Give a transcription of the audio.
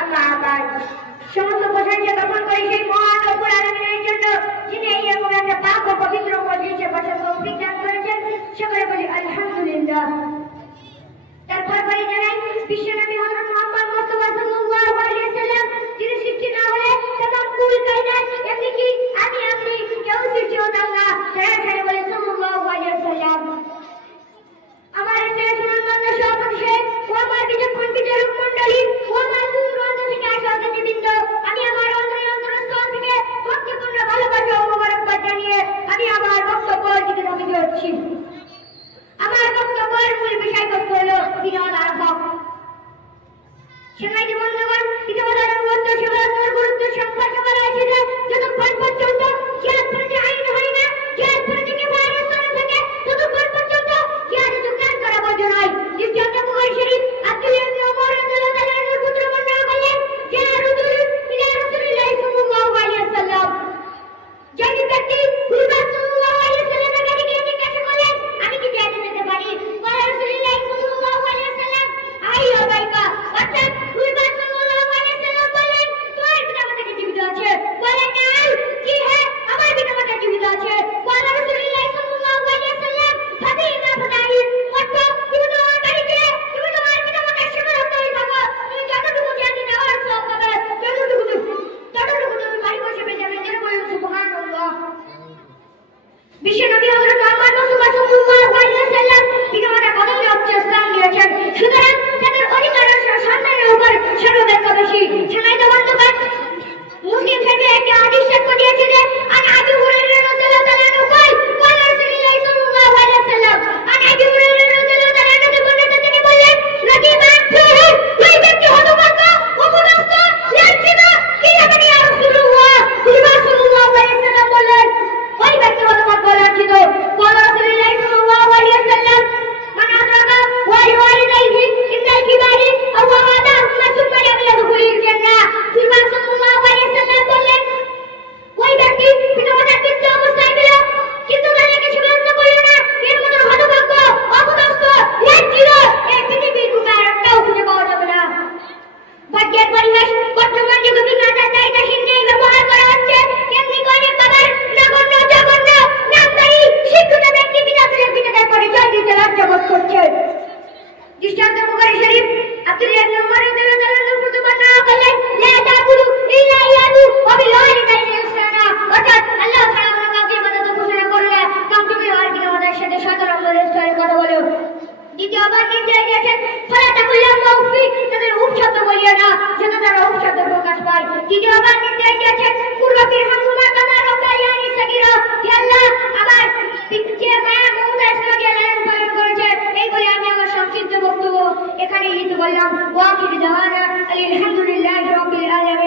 আম্মা বাদ। সমস্ত প্রশংসা জ্ঞাপন করি সেই মহান রব্বুল আলামিনের জন্য, যিনি এরকম একটা পাক ও পবিত্র মজলিসে বসার তৌফিক দান করেছেন। সকলে বলি আলহামদুলিল্লাহ। তারপর বলি জানাই বিশ্বনবী হযরত মুহাম্মদ মুস্তাফা সাল্লাল্লাহু আলাইহি ওয়াসাল্লাম, যিনি সৃষ্টি না হলে तमाम কুল কায়নাত এমনকি আপনি কেউ সৃষ্টি হতাম না। তারা বলে সাল্লাল্লাহু আলাইহি ওয়াসাল্লাম। আমার স্টেশনের মধ্যে সভাপতি সাহেব, ও আমার বিচক্ষণ বিচারক মণ্ডলী, ও আমার দূরান্ত থেকে আসা অতিথিবৃন্দ, আমি আমার অন্তরস্থল থেকে ভক্তিপূর্ণ ভালোবাসা ও মোবারকবাদ জানিয়ে আমি আমার বক্তব্যের দিকে ধাবিত হচ্ছি। আমার বক্তব্যের মূল বিষয়বস্তু হলো ঈদুল আযহা। সম্মানিত বন্ধুগণ, ঈদুল আযহার গুরুত্ব সম্পর্কে বলা হয়েছে যে যতক্ষণ পর্যন্ত জিহাদ ফরজে আইন হয় না, জিহাদ ফরজে কিফায়ার স্তরে থাকে, ততক্ষণ পর্যন্ত জিহাদে যোগদান করা বৈধ নয়। দৃষ্টান্ত বুখারী শরীফ আব্দুল্লাহ ইবনে ওমর রাদিয়াল্লাহু তাআলা আনহুর পুত্র বর্ণনা করলেন যে রাসূলুল্লাহ সাল্লাল্লাহু আলাইহি ওয়াসাল্লাম, যে ব্যক্তি হুজুর সাল্লাল্লাহু আলাইহি ওয়াসাল্লামের কাছে গিয়ে জিজ্ঞাসা করলেন আমি কি জিহাদে যেতে পারি? বলে রাসূলুল্লাহ সাল্লাল্লাহু আলাইহি ওয়াসাল্লাম আইয়া বাইকা, অর্থাৎ হুজুর সাল্লাল্লাহু আলাইহি ওয়াসাল্লাম বললেন তোমার পিতামাতা কি জীবিত আছে? বলে না, জি হ্যাঁ আমার পিতামাতা জীবিত আছে। বলে রাসূলুল্লাহ সাল্লাল্লাহু আলাইহি ওয়াসাল্লাম ফাতিমা ফাদাই, অর্থাৎ তুমি তোমার বাড়ি গিয়ে তুমি তোমার পিতামাতার সেবা যত্নে থাকো, তুমি যতটুকু জিহাদে যাওয়ার সওয়াব পাবে ততটুকু তুমি বাড়ি বসে পেয়ে যাবে। যেন বলে সুবহানাল্লাহ। বিশ্বনবী হযরত মুহাম্মদ মুস্তাফা সাল্লাল্লাহু আলাইহি ওয়াসাল্লাম পিতামাতার কদমে অবস্থান দিয়েছেন, সুতরাং তাদের অধিকার সন্তানের উপর সর্বাপেক্ষা বেশি। সম্মানিত বন্ধুগণ, মুসলিম শরীফে একটি হাদিস সাক্ষ্য দিয়েছে যে আন আবি হুরায়রা রাদিয়াল্লাহু তাআলা আনহু قال قال রাসূলুল্লাহ সাল্লাল্লাহু আলাইহি ওয়াসাল্লাম, আন আবি হুরায়রা রাদিয়াল্লাহু তাআলা আনহু বর্ণনা তিনি বললেন রাকিবাত ওই ব্যক্তি হতভাগ্য অপদস্থ লাঞ্ছিত কি জানেন ইয়া রাসূলুল্লাহ। হুজুর সাল্লাল্লাহু আলাইহি ওয়াসাল্লাম বললেন ওই ব্যক্তি হতভাগ্য লাঞ্ছিত। قال রাসূলুল্লাহ সাল্লাল্লাহু আলাইহি ওয়াসাল্লাম মান আদরাকা ওয়ালিদাইহি ইন্দাল কিবারি আও ওয়াদাহুমা সুম্মা লাম ইয়াদখুলিল জান্নাহ। হুজুর সাল্লাল্লাহু আলাইহি ওয়াসাল্লাম বললেন ওই ব্যক্তি পিতামাতার বৃদ্ধ অবস্থায় পেল কিন্তু তাদেরকে সেবাযত্ন করল না, এর মতো হতভাগ্য অপদস্থ লাঞ্ছিত এই পৃথিবীর বুকে আর একটাও খুঁজে পাওয়া যাবে না। ভাগ্যের পরিবেশ বর্তমান যুগে পিতামাতার দায়িত্বশীল নিয়ে ব্যবহার করা হচ্ছে, তেমনি করে বাবার নগণ্য জঘন্য নামধারী শিক্ষিত ব্যক্তি পিতাদের পরিচয় দিতে লজ্জাবোধ করছে। দৃষ্টান্ত বুখারী শরীফ আব্দুল্লাহ ইবনে ওমর রাদিয়াল্লাহু তাআলা আনহু বর্ণনা করলেন লা তাকুলু ইল্লা ইয়াদু ওয়া বিল ওয়ালিদাইনি ইহসানা, অর্থাৎ আল্লাহ তাআলা অন্য কাউকে ইবাদত ঘোষণা করলে তখন তুমি আর পিতামাতার সাথে সাধারণ স্তরে কথা বলো। দ্বিতীয়বার নির্দেশ দিয়েছেন ফালা তাকুল্লাহুমা উফফি, তাদের উফ শব্দ বলিও না যাতে তারা উফ শব্দ প্রকাশ পায়। তৃতীয়বার নির্দেশ দিয়েছেন কুরবাতির হামুমা কামা রব্বায়ানি সাগীরা, হে আল্লাহ আমার যে মায়া মমতা ইসলামকে লালন পালন করেছে। এই বলে আমি আমার সংক্ষিপ্ত বক্তব্য এখানেই বললাম। ওয়া আখিরু দাওয়ানা আলহামদুলিল্লাহি রাব্বিল আলামিন।